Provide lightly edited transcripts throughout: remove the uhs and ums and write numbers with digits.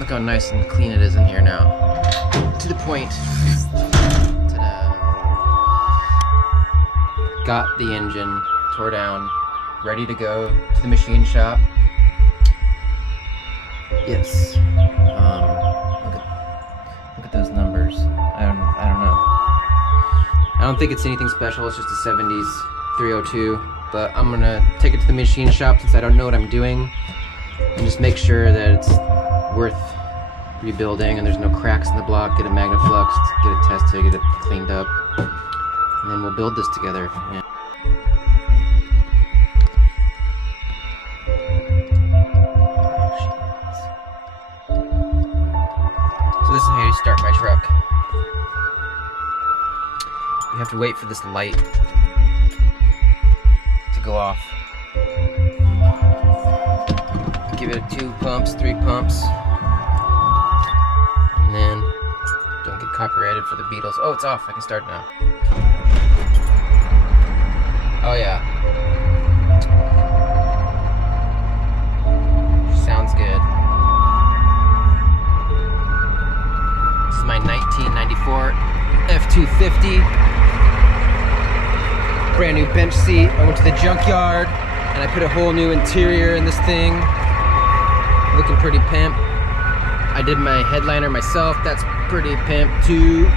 Look how nice and clean it is in here now. To the point. Ta-da. Got the engine tore down, ready to go to the machine shop. Yes. Look at those numbers. I don't know. I don't think it's anything special. It's just a 70s 302. But I'm gonna take it to the machine shop since I don't know what I'm doing, and just make sure that it's worth rebuilding and there's no cracks in the block. Get a Magnaflux, get it tested, get it cleaned up, and then we'll build this together. Yeah. So this is how you start my truck. You have to wait for this light to go off. Give it 2 pumps, 3 pumps, and then don't get copyrighted for the Beatles. Oh, it's off. I can start now. Oh yeah. Sounds good. This is my 1994 F250. Brand new bench seat. I went to the junkyard and I put a whole new interior in this thing. Looking pretty pimp. I did my headliner myself. That's pretty pimp too.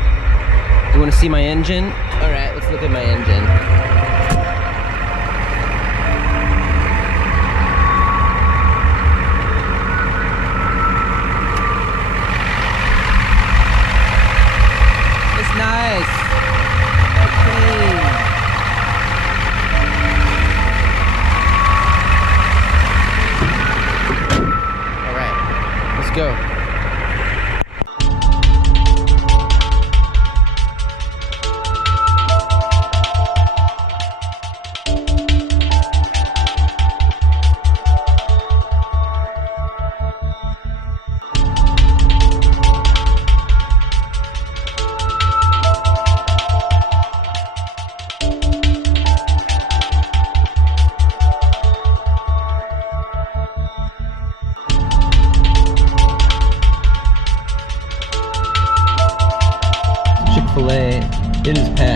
You want to see my engine? All right, let's look at my engine. It's nice. That's clean. Go. Chick-fil-A, it is packed.